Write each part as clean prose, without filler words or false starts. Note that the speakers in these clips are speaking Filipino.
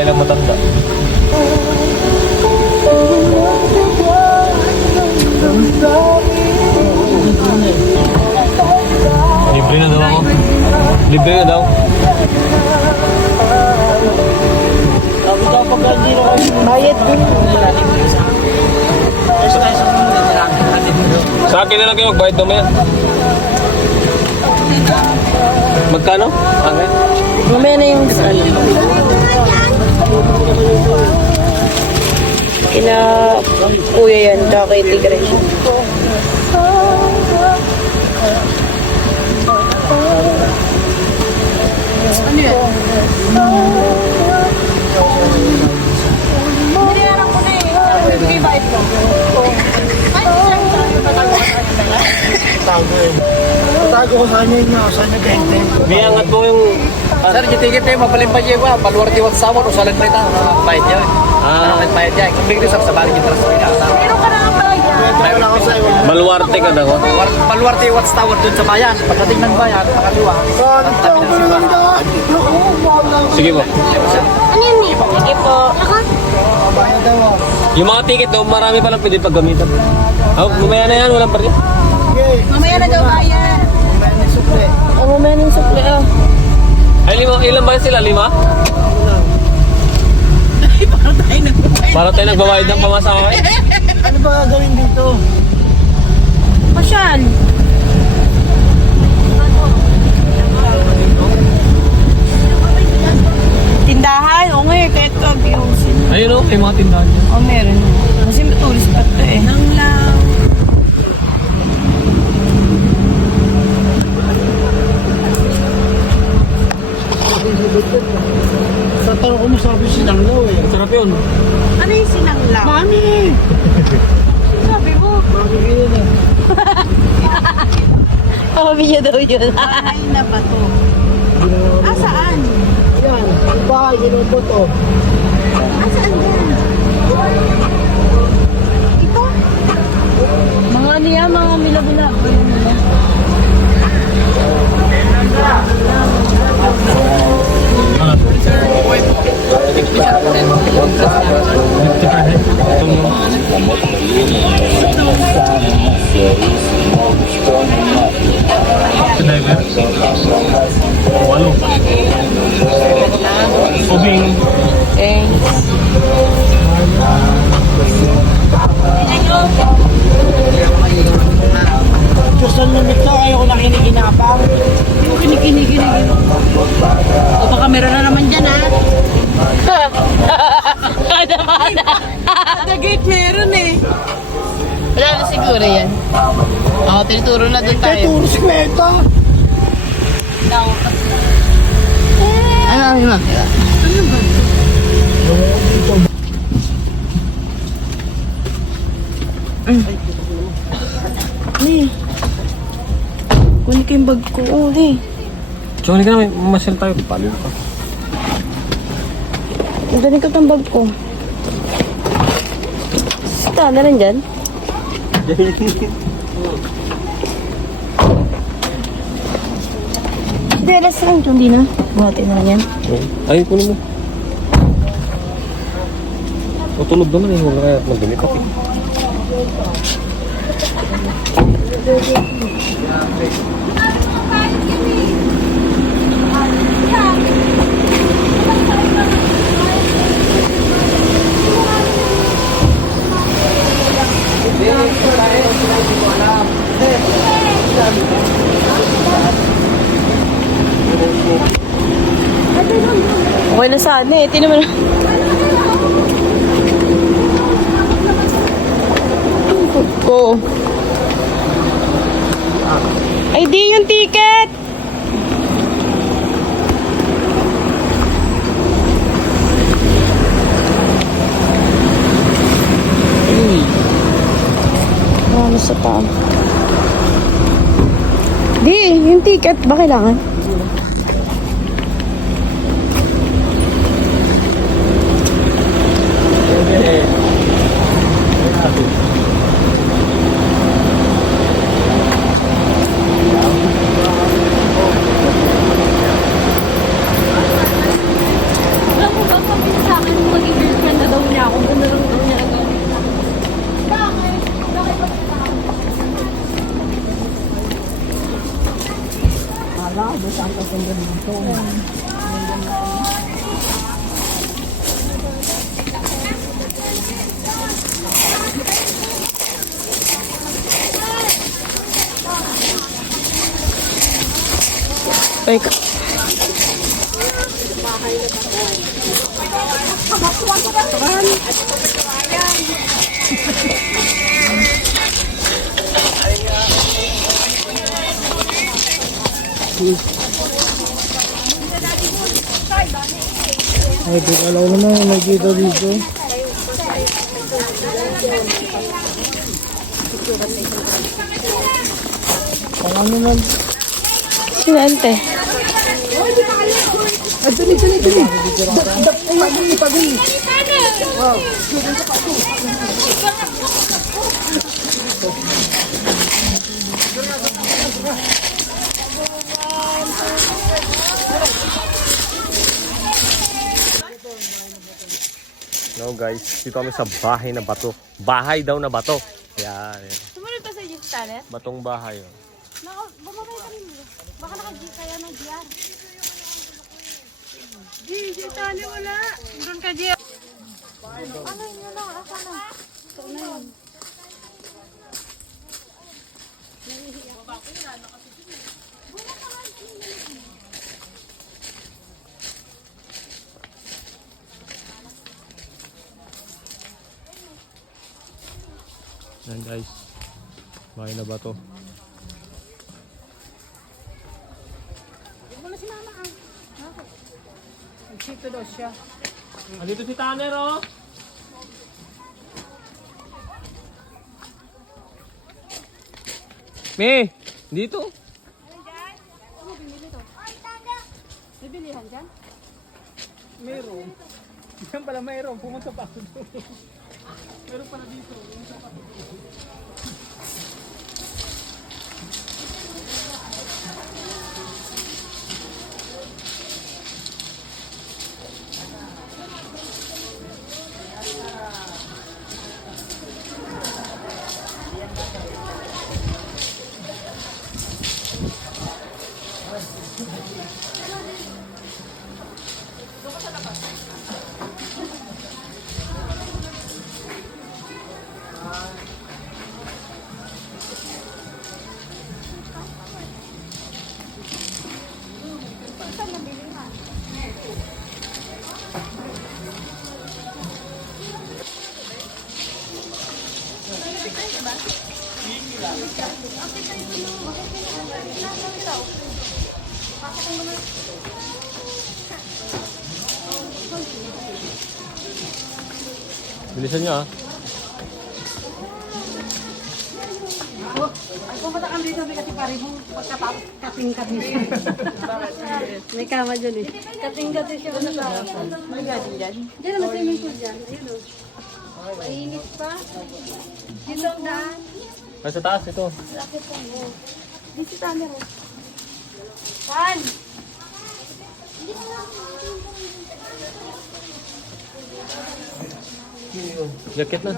tayo lang matanda. Libre na daw ako. Libre na daw. Tapos daw pag hindi na kayo bayad dun. Sa akin na lang kayo magbayad mamaya. Magkano? Okay. Mamaya na yung kina kuya yan, tsaka kay Tigre. Ano yun? Niliyaran ko na eh. Hindi ba ito? Ay, Tago eh. Tago ko sa kanya niya, sa kanya gente. May angat mo yung... Sir, jitigit eh, mapalimpa siya ba? Baluar di wag sawar o salag rita. Bayad niya. Bayad niya. Kung bigli sa bagay yung transfer niya. pero ka na ang bayad. Baluarte ka daw. Baluar di wag sawar dun sa bayan. Pagdating ng bayan, pakaliwa. Tabi ng siba. Sige po. Ano yun eh? Sige po. Yung mga ticket daw, marami palang pwede paggamitan. Oh, mamaya na yan, walang paril. Mamaya na daw bayad. Mamaya na yung sukle ah. Ay, ilan ba sila? 5? Para tayo nagbabayad ng pamasahe. Ano ba gagawin dito? Pasyal. Tindahan? Oo nga eh, kahit ka abusin. Ayun o, may mga tindahan dyan. Oo, meron. Kasi tourist spot to eh. Nang lang. Sa tanong ko mo sabi sinanglaw eh. Sarap yun. Ano yung sinanglaw? Mami! Sabi mo. Mami yun eh. Sabi niya daw yun. Ay na ba to? Ah, saan? Yan, ang bahay, yun ang boto. Ah, saan yan? Ito? Mga ano yan, mga mila-mila. Walo. Ubing. Diyos ang lumit to, ayaw ko na kinikinapang. Kinikinig. O baka meron na naman dyan ha? Kada gate meron eh. Wala na siguro yan. Oo, tinuturo na doon tayo. Turo si Kwenta. Ano ba? Kunin ko yung bag ko. Oh, hey. Tsaka ka na, may masyal tayo. Palo pa. Dali ko itong bag ko. Sita, na rin dyan? Hindi, alas lang ito. Hindi na. Buhatin na lang yan. Ay, kunin mo. O, tulog naman eh. Huwag na kaya magdumi ka. Okay na sana eh. Tinan mo na. Ko. Ay, di yung ticket! Ano sa paa? Di, yung ticket. Ba kailangan? Ay, ka. Ay, di ko alam naman nakikita dito. Pang ano lang. Sinante. Ay, dali. No guys, dito kami sa bahay na bato. Bahay daw na bato. Yan. Sumunod pa sa Jeep Tanner? Batong bahay. Oh. Bumabay ka rin mo. Baka naka-Jeep kaya ng GR. Jeep Tanner wala. Doon ka Jeep. Ano yun na? Asa na? Ito na yun. Yan guys. Bahay na bato. Nagsito daw siya. Andito si Tanner oh. Me, dito. Bibilihan dyan? Mayroon. Diyan pala mayroon. Pumunta pa ako doon. Meron pala dito. Bilisan nyo ah. Pumunta kami dito kasi pare mo pagkatapos kating-kating siya. May kama dyan eh. Kating-kating siya sa tao. May gadin dyan? Dyan naman swimming pool dyan. Ayun o. Mainit pa. Dito ang daan. Ay, sa taas ito. Lakit po mo. Dito si Tanner o. Tan! Jacket na.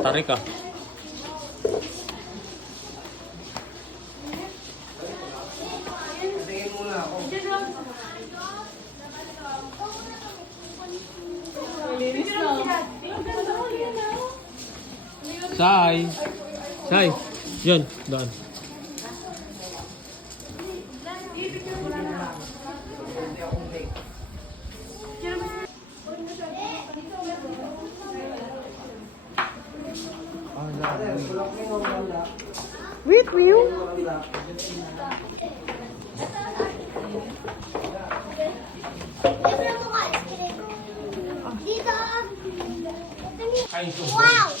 Tarik ka. Sai. Sai. Yun, daan. Wait, Will. Wow!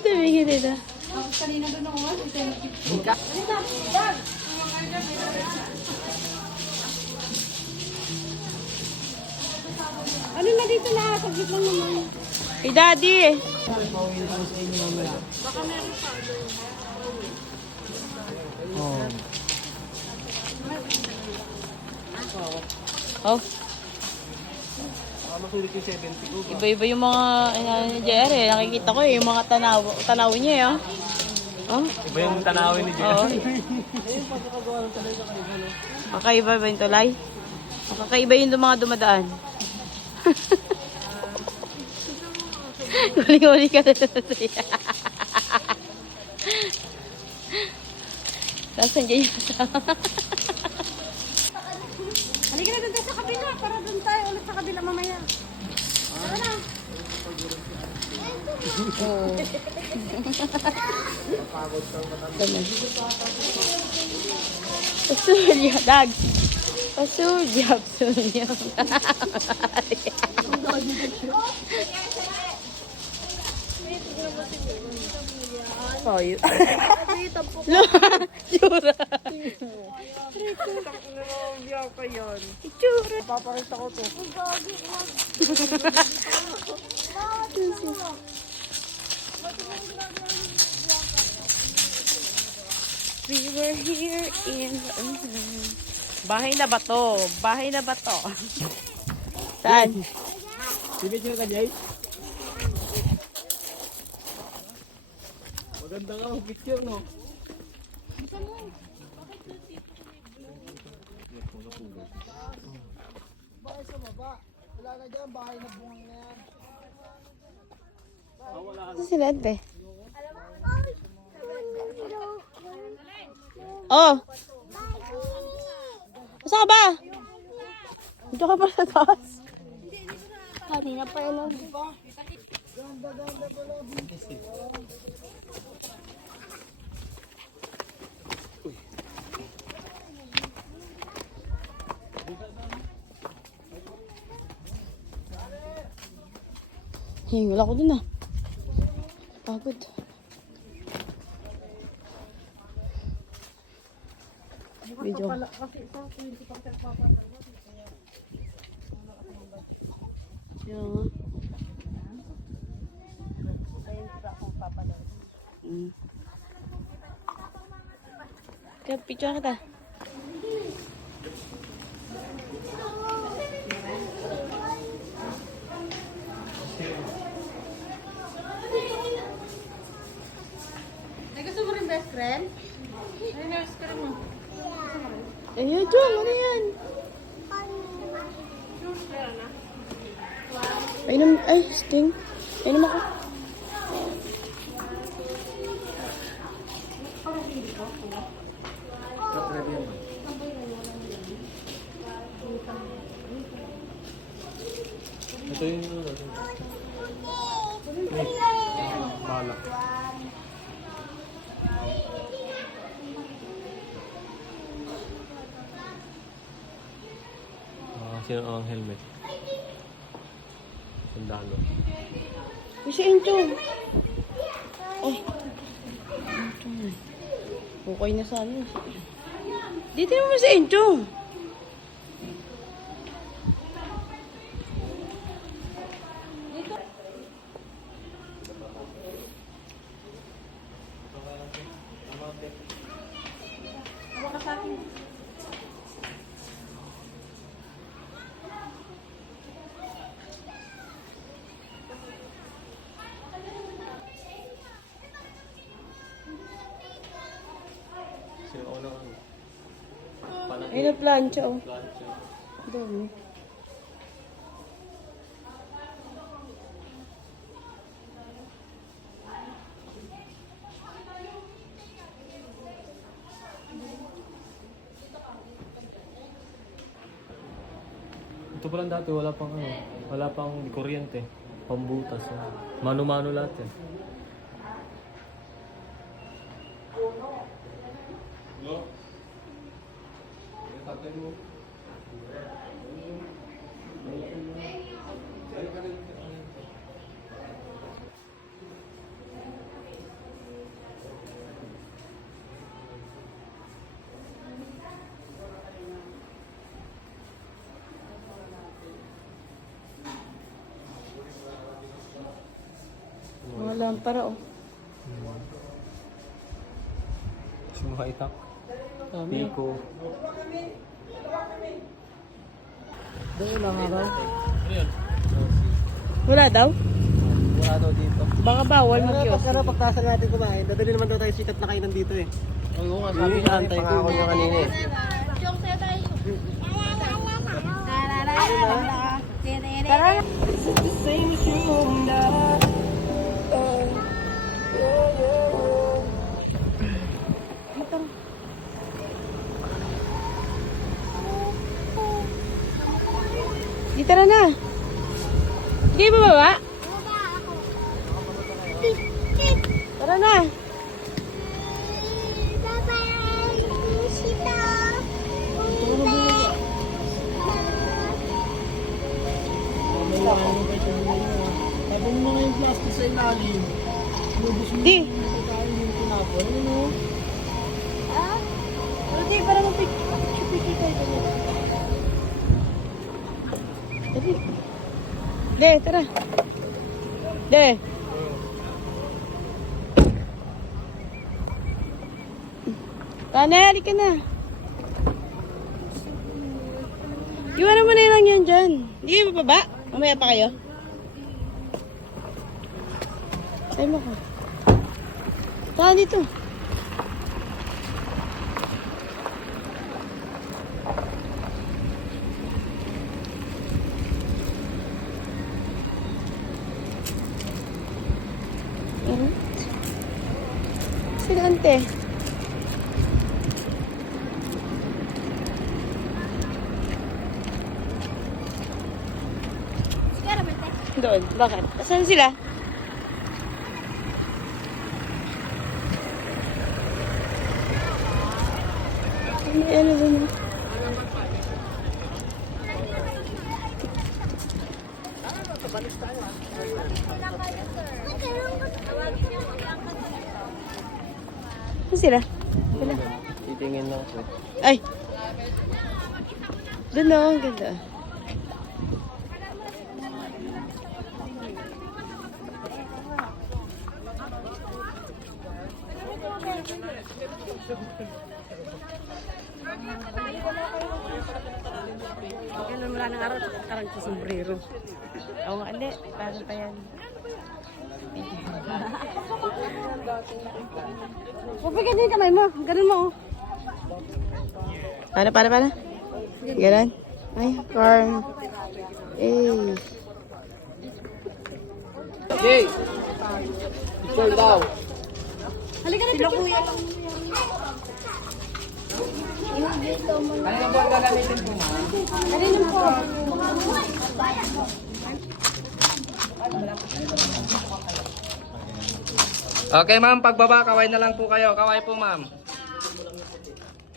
Tumingin dito. Kanina doon ako, Saglit lang naman. Hey, Daddy! Baka meron pa. Oh. Masulit yung 70 ko. Iba-iba yung mga ano ni Jerry. Nakikita ko yung mga tanaw niya eh. Oh. Iba yung tanawin ni Oo. Kakaiba ba yung tulay? Kakaiba yung mga dumadaan. Huli-huli ka na siya. Tapos nandiyan yung kasama. Halika na doon tayo sa kabila. Para doon tayo ulit sa kabila mamaya. Tara na. Oo. Pasulya, dag. Pasulya, pasulya. Tayo. Lo, tsura. Itsura. Papakita ko to. We were here in... Bahay na ba to? Bahay na ba to? Saan? Bibidyo ka, Jay? Maganda nga ang picture, no? Bahay sa baba. Wala na dyan, bahay na buhang na yan. Saan si Lente? Oh! Saan ka ba? Dito ka pa sa taas. Kanina pa yun. Hingal ako dun ah. Pagod. Video. Yung... Kaya picture kita. Ay, gusto mo rin best friend? Ay, nurse ka rin mo. Ayan, Jom, ano yan? Painom, ay, sting. Painom ako. Ito yung balak. Sino ang helmet? Sandalo. Si Enchong. Ay. Okay na sana. Dito naman si Enchong. Sino ako ng ano? Ay, na plancha oh. Plancha. Dami. Ito pa lang dati, wala pang ano, wala pang kuryente, pambutas. Mano-mano lahat yan. Lampara, oh. Mga itak. Piko. Wala daw? Wala daw dito. Baka bawal mag-kiosk. Pero pagtasan natin kumain, dadali naman daw tayo sikat na kainan dito eh. Oo nga, sabi niya, pangako niya kanina eh. Tara. Di, tara na. Hindi ba baba? Tara na. Habang mga yung plastic sa ilalim, lubos mo Di. kain yung tinapon. Ano? Rudy, para mapikipiki kayo. Dali. De, tara. De. Tana, halika na. Iwanan mo na lang yan dyan. Hindi kayo mababa? Mamaya pa kayo? Sa'yo mo ko. Tara dito. Sila ante. Doon. Bakit? Saan sila? May ano doon? Saan sila? Wala. Titingin lang po. Ay! Doon na, ang ganda. Kailan wala ng araw, karang sa sombrero. Oo nga, hindi. Paano pa yan? Pupigyan din kamay mo. Ganun mo. Paano? Ganon? Ay, farm. Eh. Okay. Picture daw. Halika na, kuya. Kanina po ang gagamitin po, ma'am. Kanino po? Okay, ma'am. Pagbaba, kaway na lang po kayo. Kaway po, ma'am.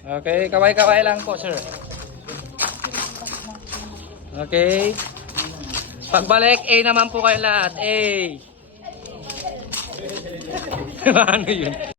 Okay, kaway-kaway lang po, sir. Okay. Pagbalik, A naman po kayo lahat. A. Ano yun?